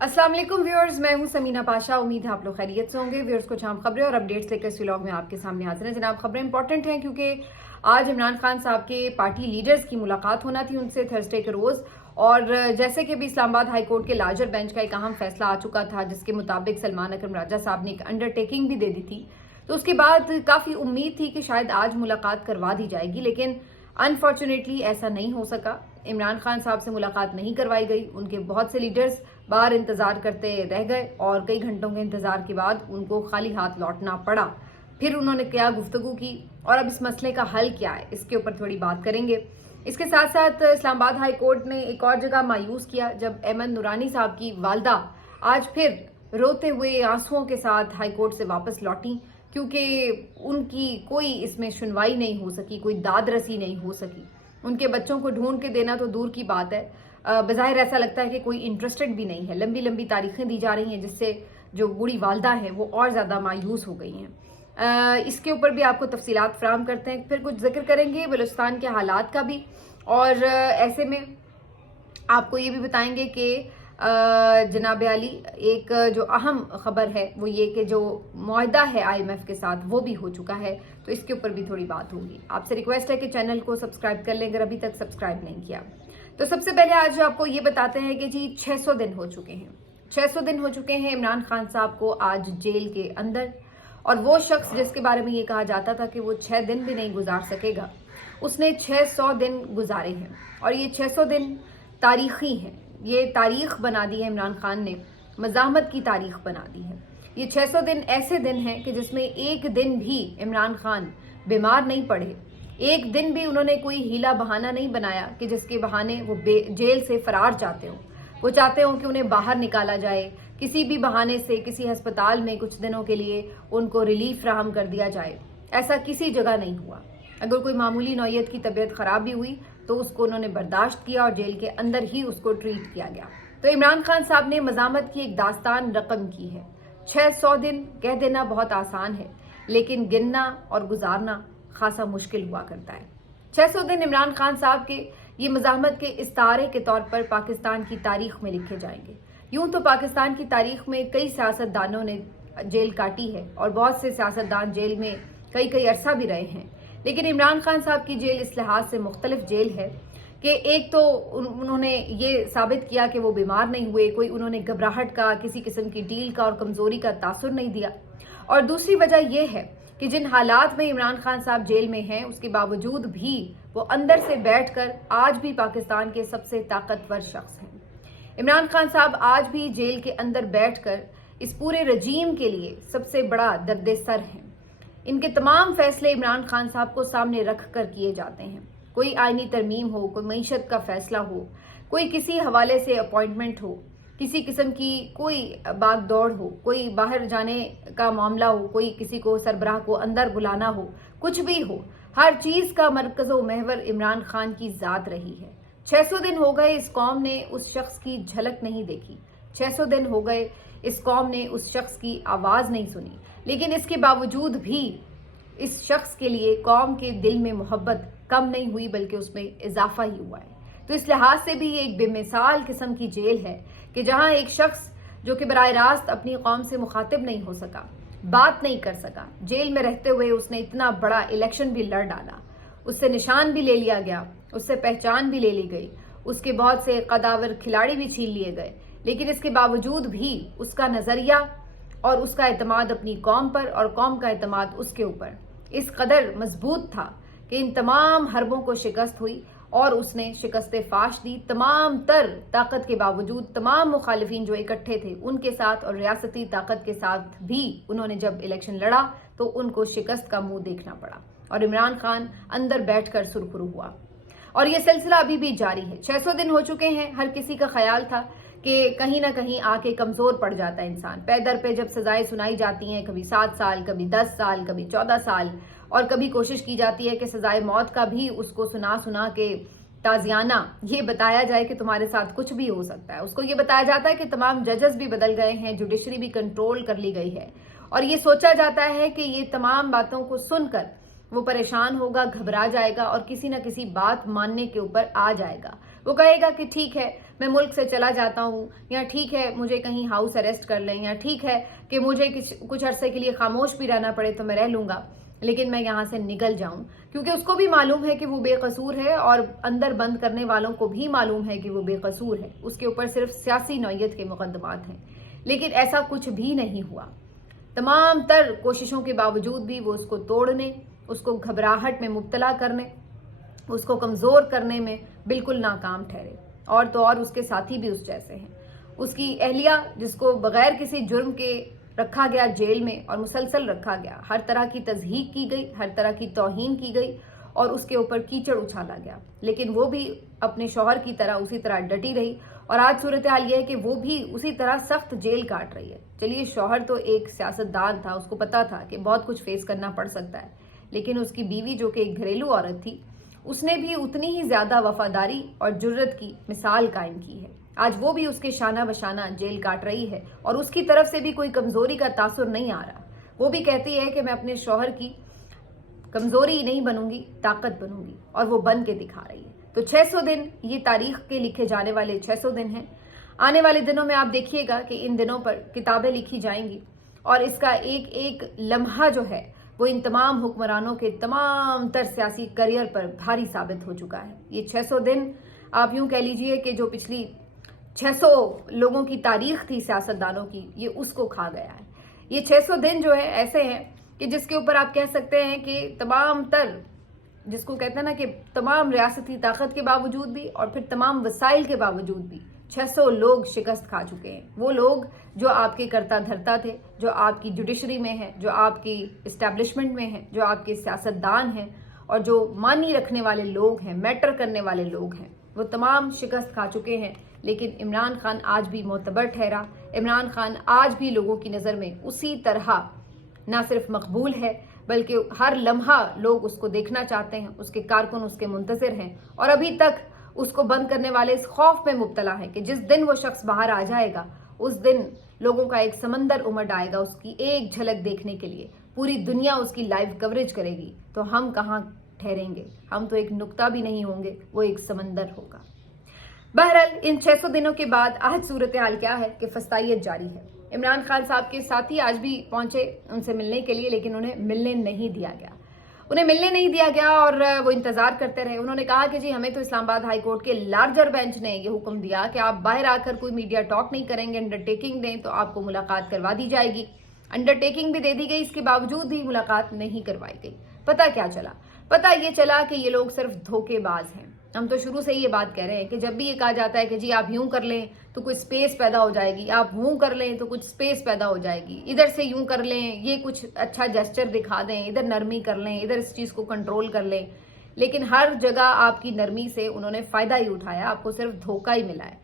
अस्सलाम वालेकुम व्यूअर्स, मैं हूं समीना पाशा। उम्मीद है आप लोग खैरियत से होंगे। व्यूअर्स, कुछ अहम खबरें और अपडेट्स लेकर इस व्लॉग में आपके सामने हाजिर हैं। जनाब, खबरें इंपॉर्टेंट हैं क्योंकि आज इमरान खान साहब के पार्टी लीडर्स की मुलाकात होना थी उनसे थर्सडे के रोज। और जैसे कि अभी इस्लामाबाद हाई कोर्ट के लार्जर बेंच का एक अहम फैसला आ चुका था जिसके मुताबिक सलमान अकरम राजा साहब ने एक अंडरटेकिंग भी दे दी थी, तो उसके बाद काफी उम्मीद थी कि शायद आज मुलाकात करवा दी जाएगी, लेकिन अनफॉर्चुनेटली ऐसा नहीं हो सका। इमरान खान साहब से मुलाकात नहीं करवाई गई। उनके बहुत से लीडर्स बाहर इंतजार करते रह गए और कई घंटों के इंतजार के बाद उनको खाली हाथ लौटना पड़ा। फिर उन्होंने क्या गुफ्तगू की और अब इस मसले का हल क्या है, इसके ऊपर थोड़ी बात करेंगे। इसके साथ साथ इस्लामाबाद हाई कोर्ट ने एक और जगह मायूस किया जब अहमद नूरानी साहब की वालदा आज फिर रोते हुए आंसुओं के साथ हाई कोर्ट से वापस लौटी, क्योंकि उनकी कोई इसमें सुनवाई नहीं हो सकी, कोई दाद रसी नहीं हो सकी। उनके बच्चों को ढूंढ के देना तो दूर की बात है, बज़ाहिर ऐसा लगता है कि कोई इंटरेस्टेड भी नहीं है। लंबी लंबी तारीखें दी जा रही हैं जिससे जो बूढ़ी वालदा है वो और ज़्यादा मायूस हो गई हैं। इसके ऊपर भी आपको तफसीलात फराहम करते हैं। फिर कुछ जिक्र करेंगे बलूचिस्तान के हालात का भी, और ऐसे में आपको ये भी बताएंगे कि जनाब अली एक जो अहम खबर है वो ये कि जो मुआहदा है IMF के साथ वो भी हो चुका है, तो इसके ऊपर भी थोड़ी बात होगी। आपसे रिक्वेस्ट है कि चैनल को सब्सक्राइब कर लें अगर अभी तक सब्सक्राइब नहीं किया। तो सबसे पहले आज आपको ये बताते हैं कि जी 600 दिन हो चुके हैं। 600 दिन हो चुके हैं इमरान खान साहब को आज जेल के अंदर, और वो शख्स जिसके बारे में ये कहा जाता था कि वो 6 दिन भी नहीं गुजार सकेगा, उसने 600 दिन गुजारे हैं। और ये 600 दिन तारीखी हैं। ये तारीख बना दी है इमरान खान ने, मज़ाहमत की तारीख बना दी है। ये 600 दिन ऐसे दिन हैं कि जिसमें एक दिन भी इमरान खान बीमार नहीं पड़े, एक दिन भी उन्होंने कोई हीला बहाना नहीं बनाया कि जिसके बहाने वो जेल से फरार चाहते हो। वो चाहते हो कि उन्हें बाहर निकाला जाए, किसी भी बहाने से किसी अस्पताल में कुछ दिनों के लिए उनको रिलीफ फराहम कर दिया जाए। ऐसा किसी जगह नहीं हुआ। अगर कोई मामूली नौयत की तबीयत खराब भी हुई तो उसको उन्होंने बर्दाश्त किया और जेल के अंदर ही उसको ट्रीट किया गया। तो इमरान खान साहब ने मज़ाहमत की एक दास्तान रकम की है। 600 दिन कह देना बहुत आसान है, लेकिन गिनना और गुजारना खासा मुश्किल हुआ करता है। 600 दिन इमरान खान साहब के ये मज़ाहमत के इस्तारे के तौर पर पाकिस्तान की तारीख में लिखे जाएंगे। यूं तो पाकिस्तान की तारीख में कई सियासतदानों ने जेल काटी है और बहुत से सियासतदान जेल में कई अरसा भी रहे हैं, लेकिन इमरान खान साहब की जेल इस लिहाज से मुख्तलिफ जेल है कि एक तो उन्होंने ये साबित किया कि वो बीमार नहीं हुए, कोई उन्होंने घबराहट का, किसी किस्म की डील का और कमजोरी का तासुर नहीं दिया। और दूसरी वजह यह है कि जिन हालात में इमरान खान साहब जेल में हैं उसके बावजूद भी वो अंदर से बैठकर आज भी पाकिस्तान के सबसे ताकतवर शख्स हैं। इमरान खान साहब आज भी जेल के अंदर बैठकर इस पूरे रजीम के लिए सबसे बड़ा दर्द सर हैं। इनके तमाम फैसले इमरान खान साहब को सामने रख कर किए जाते हैं। कोई आईनी तरमीम हो, कोई मईशत का फैसला हो, कोई किसी हवाले से अपॉइंटमेंट हो, किसी किस्म की कोई भाग दौड़ हो, कोई बाहर जाने का मामला हो, कोई किसी को सरबराह को अंदर बुलाना हो, कुछ भी हो, हर चीज का मरकज़ व महवर इमरान खान की जात रही है। 600 दिन हो गए इस कौम ने उस शख्स की झलक नहीं देखी। 600 दिन हो गए इस कौम ने उस शख्स की आवाज नहीं सुनी, लेकिन इसके बावजूद भी इस शख्स के लिए कौम के दिल में मोहब्बत कम नहीं हुई बल्कि उसमें इजाफा ही हुआ है। तो इस लिहाज से भी ये एक बेमिसाल किस्म की जेल है कि जहां एक शख्स जो कि बराह रास्त अपनी कौम से मुखातिब नहीं हो सका, बात नहीं कर सका, जेल में रहते हुए उसने इतना बड़ा इलेक्शन भी लड़ डाला, उससे निशान भी ले लिया गया, उससे पहचान भी ले ली गई, उसके बहुत से कदावर खिलाड़ी भी छीन लिए गए, लेकिन इसके बावजूद भी उसका नजरिया और उसका एतमाद अपनी कौम पर और कौम का एतमाद उसके ऊपर इस कदर मजबूत था कि इन तमाम हरबों को शिकस्त हुई और उसने शिकस्त फाश दी। तमाम तर ताकत के बावजूद तमाम मुखालिफिन जो इकट्ठे थे उनके साथ और रियासती ताकत के साथ भी उन्होंने जब इलेक्शन लड़ा तो उनको शिकस्त का मुंह देखना पड़ा और इमरान खान अंदर बैठकर सुरखरू हुआ। और ये सिलसिला अभी भी जारी है। 600 दिन हो चुके हैं। हर किसी का ख्याल था कि कहीं ना कहीं आके कमजोर पड़ जाता है इंसान। पे दर पे जब सजाएं सुनाई जाती हैं, कभी 7 साल, कभी 10 साल, कभी 14 साल, और कभी कोशिश की जाती है कि सजाए मौत का भी उसको सुना के ताजियाना ये बताया जाए कि तुम्हारे साथ कुछ भी हो सकता है। उसको ये बताया जाता है कि तमाम जजेस भी बदल गए हैं, जुडिशरी भी कंट्रोल कर ली गई है, और ये सोचा जाता है कि ये तमाम बातों को सुनकर वो परेशान होगा, घबरा जाएगा और किसी न किसी बात मानने के ऊपर आ जाएगा। वो कहेगा कि ठीक है, मैं मुल्क से चला जाता हूँ, या ठीक है मुझे कहीं हाउस अरेस्ट कर लें, या ठीक है कि मुझे कुछ अरसे के लिए खामोश भी रहना पड़े तो मैं रह लूँगा, लेकिन मैं यहाँ से निकल जाऊं। क्योंकि उसको भी मालूम है कि वो बेकसूर है और अंदर बंद करने वालों को भी मालूम है कि वो बेकसूर है, उसके ऊपर सिर्फ सियासी नौयत के मुकदमात हैं। लेकिन ऐसा कुछ भी नहीं हुआ। तमाम तर कोशिशों के बावजूद भी वो उसको तोड़ने, उसको घबराहट में मुब्तला करने, उसको कमज़ोर करने में बिल्कुल नाकाम ठहरे। और तो और उसके साथी भी उस जैसे हैं। उसकी अहलिया, जिसको बगैर किसी जुर्म के रखा गया जेल में और मुसलसल रखा गया, हर तरह की तज़हीक की गई, हर तरह की तौहीन की गई और उसके ऊपर कीचड़ उछाला गया, लेकिन वो भी अपने शौहर की तरह उसी तरह डटी रही। और आज सूरत हाल यह है कि वो भी उसी तरह सख्त जेल काट रही है। चलिए, शौहर तो एक सियासतदान था, उसको पता था कि बहुत कुछ फेस करना पड़ सकता है, लेकिन उसकी बीवी जो कि एक घरेलू औरत थी, उसने भी उतनी ही ज्यादा वफादारी और जुर्रत की मिसाल कायम की है। आज वो भी उसके शाना बशाना जेल काट रही है और उसकी तरफ से भी कोई कमजोरी का तासुर नहीं आ रहा। वो भी कहती है कि मैं अपने शौहर की कमजोरी नहीं बनूंगी, ताकत बनूंगी, और वो बन के दिखा रही है। तो 600 दिन ये तारीख के लिखे जाने वाले 600 दिन हैं। आने वाले दिनों में आप देखिएगा कि इन दिनों पर किताबें लिखी जाएंगी और इसका एक एक लम्हा जो है वो इन तमाम हुक्मरानों के तमाम तर सियासी करियर पर भारी साबित हो चुका है। ये 600 दिन आप यूं कह लीजिए कि जो पिछली 600 लोगों की तारीख थी सियासतदानों की, ये उसको खा गया है। ये 600 दिन जो है ऐसे हैं कि जिसके ऊपर आप कह सकते हैं कि तमाम तर, जिसको कहते हैं ना कि तमाम रियासती ताकत के बावजूद भी और फिर तमाम वसाइल के बावजूद भी 600 लोग शिकस्त खा चुके हैं। वो लोग जो आपके करता धरता थे, जो आपकी जुडिशरी में है, जो आपकी इस्टेब्लिशमेंट में है, जो आपके सियासतदान हैं और जो मानी रखने वाले लोग हैं, मैटर करने वाले लोग हैं, वो तमाम शिकस्त खा चुके हैं। लेकिन इमरान खान आज भी मोतबर ठहरा। इमरान खान आज भी लोगों की नज़र में उसी तरह ना सिर्फ मकबूल है, बल्कि हर लम्हा लोग उसको देखना चाहते हैं, उसके कारकुन उसके मुंतज़िर हैं और अभी तक उसको बंद करने वाले इस खौफ में मुब्तला है कि जिस दिन वो शख्स बाहर आ जाएगा, उस दिन लोगों का एक समंदर उमड़ आएगा उसकी एक झलक देखने के लिए। पूरी दुनिया उसकी लाइव कवरेज करेगी, तो हम कहाँ ठहरेंगे? हम तो एक नुक्ता भी नहीं होंगे, वो एक समंदर होगा। बहरहाल, इन 600 दिनों के बाद आज सूरत हाल क्या है कि फस्तायत जारी है। इमरान खान साहब के साथी आज भी पहुंचे उनसे मिलने के लिए, लेकिन उन्हें मिलने नहीं दिया गया। उन्हें मिलने नहीं दिया गया और वो इंतजार करते रहे। उन्होंने कहा कि जी, हमें तो इस्लामाबाद हाई कोर्ट के लार्जर बेंच ने ये हुक्म दिया कि आप बाहर आकर कोई मीडिया टॉक नहीं करेंगे, अंडरटेकिंग दें तो आपको मुलाकात करवा दी जाएगी। अंडरटेकिंग भी दे दी गई, इसके बावजूद भी मुलाकात नहीं करवाई गई। पता क्या चला? पता ये चला कि ये लोग सिर्फ धोखेबाज हैं। हम तो शुरू से ही ये बात कह रहे हैं कि जब भी ये कहा जाता है कि जी आप यूं कर लें तो कुछ स्पेस पैदा हो जाएगी, आप यूं कर लें तो कुछ स्पेस पैदा हो जाएगी, इधर से यूं कर लें, ये कुछ अच्छा जेस्चर दिखा दें, इधर नरमी कर लें, इधर इस चीज़ को कंट्रोल कर लें, लेकिन हर जगह आपकी नरमी से उन्होंने फ़ायदा ही उठाया, आपको सिर्फ धोखा ही मिला है।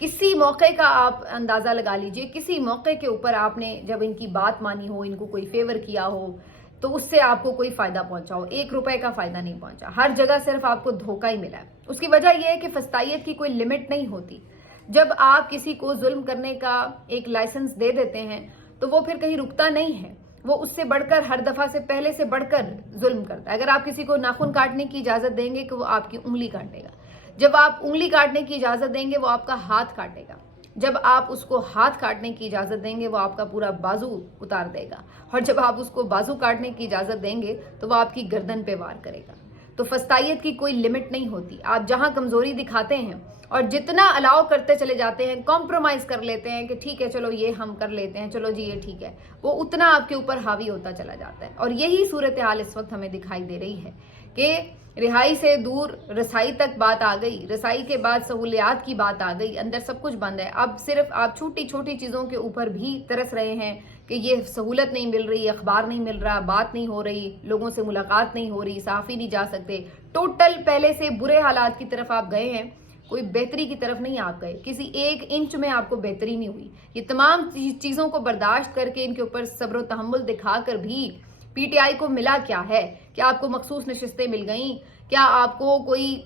किसी मौके का आप अंदाज़ा लगा लीजिए, किसी मौके के ऊपर आपने जब इनकी बात मानी हो, इनको कोई फेवर किया हो, तो उससे आपको कोई फायदा पहुंचा हो, 1 रुपए का फायदा नहीं पहुंचा। हर जगह सिर्फ आपको धोखा ही मिला है। उसकी वजह यह है कि फस्तायत की कोई लिमिट नहीं होती। जब आप किसी को जुल्म करने का एक लाइसेंस दे देते हैं तो वो फिर कहीं रुकता नहीं है, वो उससे बढ़कर हर दफा से पहले से बढ़कर जुल्म करता है। अगर आप किसी को नाखून काटने की इजाजत देंगे कि वो आपकी उंगली काटेगा, जब आप उंगली काटने की इजाजत देंगे वो आपका हाथ काटेगा, जब आप उसको हाथ काटने की इजाजत देंगे वो आपका पूरा बाजू उतार देगा, और जब आप उसको बाजू काटने की इजाजत देंगे तो वो आपकी गर्दन पे वार करेगा। तो फस्तायत की कोई लिमिट नहीं होती। आप जहां कमजोरी दिखाते हैं और जितना अलाउ करते चले जाते हैं, कॉम्प्रोमाइज कर लेते हैं कि ठीक है चलो ये हम कर लेते हैं, चलो जी ये ठीक है, वो उतना आपके ऊपर हावी होता चला जाता है। और यही सूरत हाल इस वक्त हमें दिखाई दे रही है कि रिहाई से दूर रसाई तक बात आ गई, रसाई के बाद सहूलियात की बात आ गई, अंदर सब कुछ बंद है। अब सिर्फ आप छोटी छोटी चीज़ों के ऊपर भी तरस रहे हैं कि ये सहूलत नहीं मिल रही, अखबार नहीं मिल रहा, बात नहीं हो रही, लोगों से मुलाकात नहीं हो रही, सहाफ़ी नहीं जा सकते। टोटल पहले से बुरे हालात की तरफ आप गए हैं, कोई बेहतरी की तरफ नहीं आप गए। किसी 1 इंच में आपको बेहतरी नहीं हुई। ये तमाम चीज़ों को बर्दाश्त करके, इनके ऊपर सब्र तहम्मुल दिखाकर भी पीटीआई को मिला क्या है? क्या आपको मखसूस नशिस्तें मिल गई? क्या आपको कोई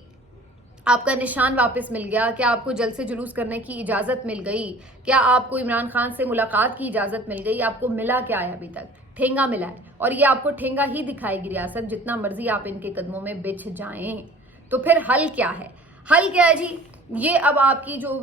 आपका निशान वापस मिल गया? क्या आपको जलसे जुलूस करने की इजाज़त मिल गई? क्या आपको इमरान खान से मुलाकात की इजाज़त मिल गई? आपको मिला क्या है? अभी तक ठेंगा मिला है, और ये आपको ठेंगा ही दिखाएगी रियासत, जितना मर्जी आप इनके कदमों में बिछ जाएं। तो फिर हल क्या है? हल क्या है जी? یہ اب آپ کی جو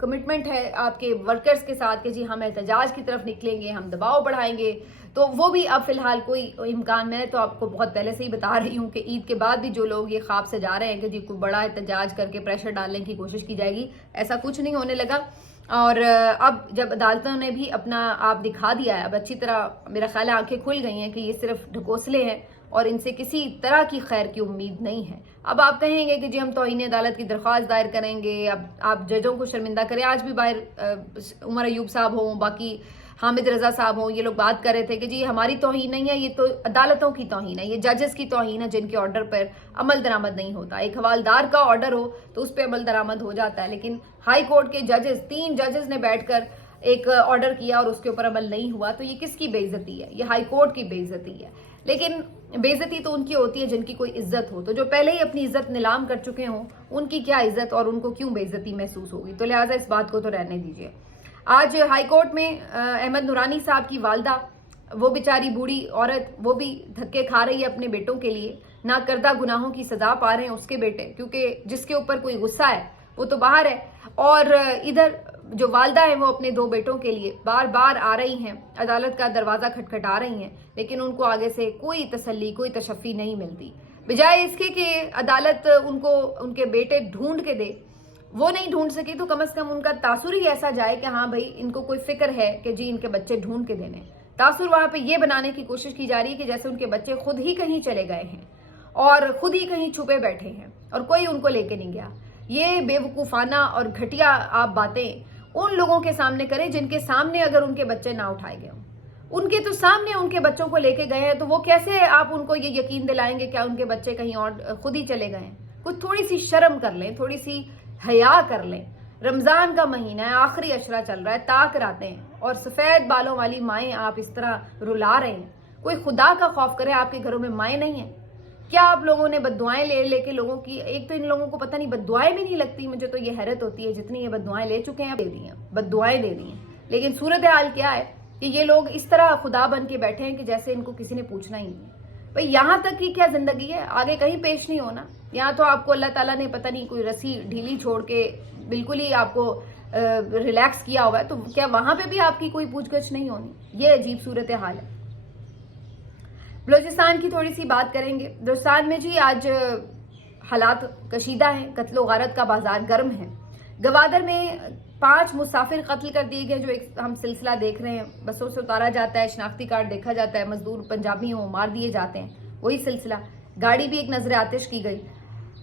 کمٹمنٹ ہے آپ کے ورکرز کے ساتھ کہ جی ہم احتجاج کی طرف نکلیں گے، ہم دباؤ بڑھائیں گے، تو وہ بھی اب فی الحال کوئی امکان، میں تو آپ کو بہت پہلے سے ہی بتا رہی ہوں کہ عید کے بعد بھی جو لوگ یہ خواب سے جا رہے ہیں کہ جی کوئی بڑا احتجاج کر کے پریشر ڈالنے کی کوشش کی جائے گی، ایسا کچھ نہیں ہونے لگا. اور اب جب عدالتوں نے بھی اپنا آپ دکھا دیا ہے، اب اچھی طرح میرا خیال ہے آنکھیں کھل گئی ہیں کہ یہ صرف ڈھکوسلے ہیں اور ان سے کسی طرح کی خیر کی امید نہیں ہے. اب آپ کہیں گے کہ جی ہم توہین عدالت کی درخواست دائر کریں گے، اب آپ ججوں کو شرمندہ کریں. آج بھی باہر عمر ایوب صاحب ہوں، باقی حامد رضا صاحب ہوں، یہ لوگ بات کر رہے تھے کہ جی ہماری توہین نہیں ہے، یہ تو عدالتوں کی توہین ہے، یہ ججز کی توہین ہے جن کے آرڈر پر عمل درآمد نہیں ہوتا. ایک حوالدار کا آرڈر ہو تو اس پہ عمل درآمد ہو جاتا ہے، لیکن ہائی کورٹ کے ججز 3 ججز نے بیٹھ کر ایک آرڈر کیا اور اس کے اوپر عمل نہیں ہوا، تو یہ کس کی بے عزتی ہے؟ یہ ہائی کورٹ کی بے عزتی ہے. لیکن بے عزتی تو ان کی ہوتی ہے جن کی کوئی عزت ہو، تو جو پہلے ہی اپنی عزت نیلام کر چکے ہوں ان کی کیا عزت اور ان کو کیوں بے عزتی محسوس ہوگی؟ تو لہٰذا اس بات کو تو رہنے دیجیے. آج ہائی کورٹ میں احمد نورانی صاحب کی والدہ، وہ بیچاری بوڑھی عورت، وہ بھی دھکے کھا رہی ہے اپنے بیٹوں کے لیے، نہ کردہ گناہوں کی سزا پا رہے ہیں اس کے بیٹے، کیونکہ جس کے اوپر کوئی غصہ ہے وہ تو باہر ہے. اور ادھر جو والدہ ہیں وہ اپنے 2 بیٹوں کے لیے بار بار آ رہی ہیں، عدالت کا دروازہ کھٹکھٹا رہی ہیں، لیکن ان کو آگے سے کوئی تسلی، کوئی تشفی نہیں ملتی. بجائے اس کے کہ عدالت ان کو ان کے بیٹے ڈھونڈ کے دے، وہ نہیں ڈھونڈ سکی تو کم از کم ان کا تاثر ہی ایسا جائے کہ ہاں بھائی ان کو کوئی فکر ہے کہ جی ان کے بچے ڈھونڈ کے دینے. تاثر وہاں پہ یہ بنانے کی کوشش کی جا رہی ہے کہ جیسے ان کے بچے خود ہی کہیں چلے گئے ہیں اور خود ہی کہیں چھپے بیٹھے ہیں اور کوئی ان کو لے کے نہیں گیا. یہ بے وقوفانہ اور گھٹیا آپ باتیں ان لوگوں کے سامنے کریں جن کے سامنے اگر ان کے بچے نہ اٹھائے گئے ہوں. ان کے تو سامنے ان کے بچوں کو لے کے گئے ہیں، تو وہ کیسے آپ ان کو یہ یقین دلائیں گے کیا ان کے بچے کہیں اور خود ہی چلے گئے ہیں؟ کچھ تھوڑی سی شرم کر لیں، تھوڑی سی حیا کر لیں. رمضان کا مہینہ ہے، آخری عشرہ چل رہا ہے، تاک راتیں ہیں اور سفید بالوں والی مائیں آپ اس طرح رلا رہے ہیں. کوئی خدا کا خوف کرے، آپ کے گھروں میں مائیں نہیں ہیں کیا؟ آپ لوگوں نے بد دعائیں لے لے کے لوگوں کی، ایک تو ان لوگوں کو پتہ نہیں بد دعائیں بھی نہیں لگتی، مجھے تو یہ حیرت ہوتی ہے جتنی یہ بد دعائیں لے چکے ہیں، دے دی ہیں بد دعائیں دے دی ہیں. لیکن صورتحال کیا ہے کہ یہ لوگ اس طرح خدا بن کے بیٹھے ہیں کہ جیسے ان کو کسی نے پوچھنا ہی نہیں ہے. بھئی یہاں تک کی کیا زندگی ہے؟ آگے کہیں پیش نہیں ہونا. یہاں تو آپ کو اللہ تعالیٰ نے پتہ نہیں کوئی رسی ڈھیلی چھوڑ کے بالکل ہی آپ کو ریلیکس کیا ہوا ہے، تو کیا وہاں پہ بھی آپ کی کوئی پوچھ گچھ نہیں ہونی؟ یہ عجیب صورتحال ہے. بلوچستان کی تھوڑی سی بات کریں گے. بلوچستان میں جی آج حالات کشیدہ ہیں، قتل و غارت کا بازار گرم ہے. گوادر میں 5 مسافر قتل کر دیے گئے، جو ایک ہم سلسلہ دیکھ رہے ہیں، بسوں سے اتارا جاتا ہے، شناختی کارڈ دیکھا جاتا ہے، مزدور پنجابی ہوں مار دیے جاتے ہیں، وہی سلسلہ. گاڑی بھی ایک نظر آتش کی گئی.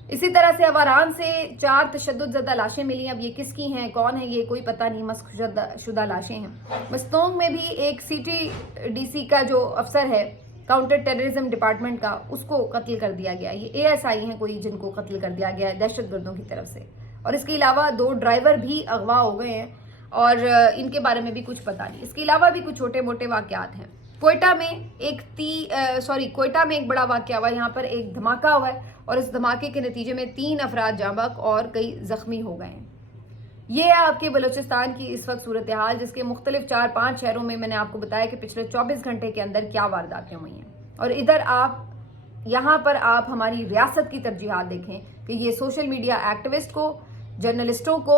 اسی طرح سے اواران سے 4 تشدد زدہ لاشیں ملی. اب یہ کس کی ہیں، کون ہیں، یہ کوئی پتہ نہیں، مسخ شدہ لاشیں ہیں. مستونگ میں بھی ایک سٹی ڈی سی کا جو افسر ہے کاؤنٹر ٹیررزم ڈپارٹمنٹ کا، اس کو قتل کر دیا گیا. یہ ASI ہیں کوئی جن کو قتل کر دیا گیا ہے دہشت گردوں کی طرف سے. اور اس کے علاوہ 2 ڈرائیور بھی اغوا ہو گئے ہیں اور ان کے بارے میں بھی کچھ پتہ نہیں. اس کے علاوہ بھی کچھ چھوٹے موٹے واقعات ہیں. کوئٹہ میں ایک بڑا واقعہ ہوا، یہاں پر ایک دھماکہ ہوا ہے اور اس دھماکے کے نتیجے میں 3 افراد جاں بحق اور کئی زخمی ہو گئے ہیں. یہ ہے آپ کے بلوچستان کی اس وقت صورتحال، جس کے مختلف 4-5 شہروں میں نے آپ کو بتایا کہ پچھلے 24 گھنٹے کے اندر کیا وارداتیں ہوئی ہیں. اور ادھر یہاں پر آپ ہماری ریاست کی ترجیحات دیکھیں کہ یہ سوشل میڈیا ایکٹیوسٹ کو، جرنلسٹوں کو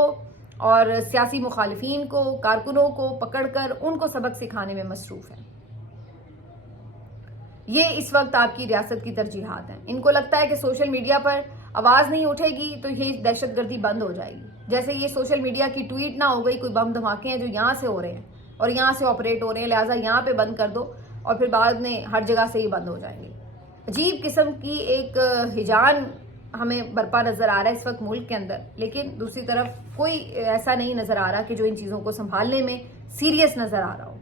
اور سیاسی مخالفین کو، کارکنوں کو پکڑ کر ان کو سبق سکھانے میں مصروف ہے. یہ اس وقت آپ کی ریاست کی ترجیحات ہیں. ان کو لگتا ہے کہ سوشل میڈیا پر آواز نہیں اٹھے گی تو یہ دہشت گردی بند ہو جائے گی. جیسے یہ سوشل میڈیا کی ٹویٹ نہ ہو گئی، کوئی بم دھماکے ہیں جو یہاں سے ہو رہے ہیں اور یہاں سے آپریٹ ہو رہے ہیں، لہٰذا یہاں پہ بند کر دو اور پھر بعد میں ہر جگہ سے یہ بند ہو جائیں گے. عجیب قسم کی ایک ہجان ہمیں برپا نظر آ رہا ہے اس وقت ملک کے اندر، لیکن دوسری طرف کوئی ایسا نہیں نظر آ رہا کہ جو ان چیزوں کو سنبھالنے میں سیریس نظر آ رہا ہو.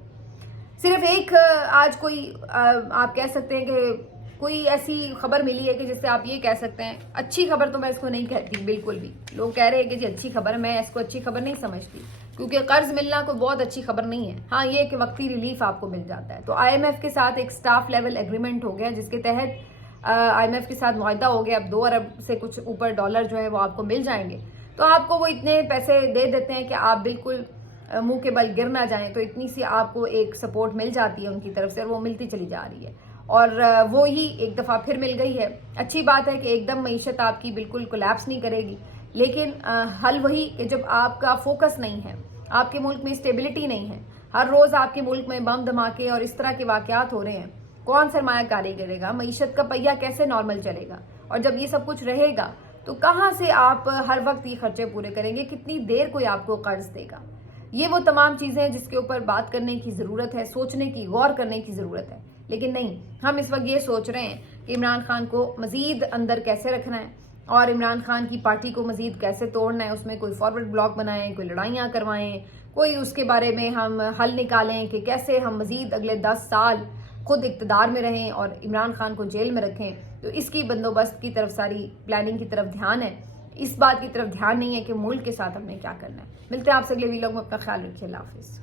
صرف ایک آج کوئی آپ کہہ سکتے ہیں کہ کوئی ایسی خبر ملی ہے کہ جس سے آپ یہ کہہ سکتے ہیں، اچھی خبر تو میں اس کو نہیں کہتی بالکل بھی. لوگ کہہ رہے ہیں کہ جی اچھی خبر ہے، میں اس کو اچھی خبر نہیں سمجھتی، کیونکہ قرض ملنا کوئی بہت اچھی خبر نہیں ہے. ہاں یہ کہ وقتی ریلیف آپ کو مل جاتا ہے. تو IMF کے ساتھ ایک سٹاف لیول ایگریمنٹ ہو گیا، جس کے تحت IMF کے ساتھ معاہدہ ہو گیا. اب 2 ارب سے کچھ اوپر ڈالر جو ہے وہ آپ کو مل جائیں گے. تو آپ کو وہ اتنے پیسے دے دیتے ہیں کہ آپ بالکل منہ کے بل گر نہ جائیں. تو اتنی سی آپ کو ایک سپورٹ مل جاتی ہے ان کی طرف سے، اور وہ ملتی چلی جا رہی ہے. اور وہی ایک دفعہ پھر مل گئی ہے. اچھی بات ہے کہ ایک دم معیشت آپ کی بالکل کولیپس نہیں کرے گی، لیکن حل وہی کہ جب آپ کا فوکس نہیں ہے، آپ کے ملک میں اسٹیبلٹی نہیں ہے، ہر روز آپ کے ملک میں بم دھماکے اور اس طرح کے واقعات ہو رہے ہیں، کون سرمایہ کاری کرے گا؟ معیشت کا پہیہ کیسے نارمل چلے گا؟ اور جب یہ سب کچھ رہے گا تو کہاں سے آپ ہر وقت یہ خرچے پورے کریں گے؟ کتنی دیر کوئی آپ کو قرض دے گا؟ یہ وہ تمام چیزیں ہیں جس کے اوپر بات کرنے کی ضرورت ہے، سوچنے کی، غور کرنے کی ضرورت ہے. لیکن نہیں، ہم اس وقت یہ سوچ رہے ہیں کہ عمران خان کو مزید اندر کیسے رکھنا ہے اور عمران خان کی پارٹی کو مزید کیسے توڑنا ہے، اس میں کوئی فارورڈ بلاک بنائیں، کوئی لڑائیاں کروائیں، کوئی اس کے بارے میں ہم حل نکالیں کہ کیسے ہم مزید اگلے 10 سال خود اقتدار میں رہیں اور عمران خان کو جیل میں رکھیں. تو اس کی بندوبست کی طرف، ساری پلاننگ کی طرف دھیان ہے، اس بات کی طرف دھیان نہیں ہے کہ ملک کے ساتھ ہم نے کیا کرنا ہے. ملتے ہیں آپ سے اگلے ویلاگ میں، اپنا خیال رکھیے. اللہ حافظ.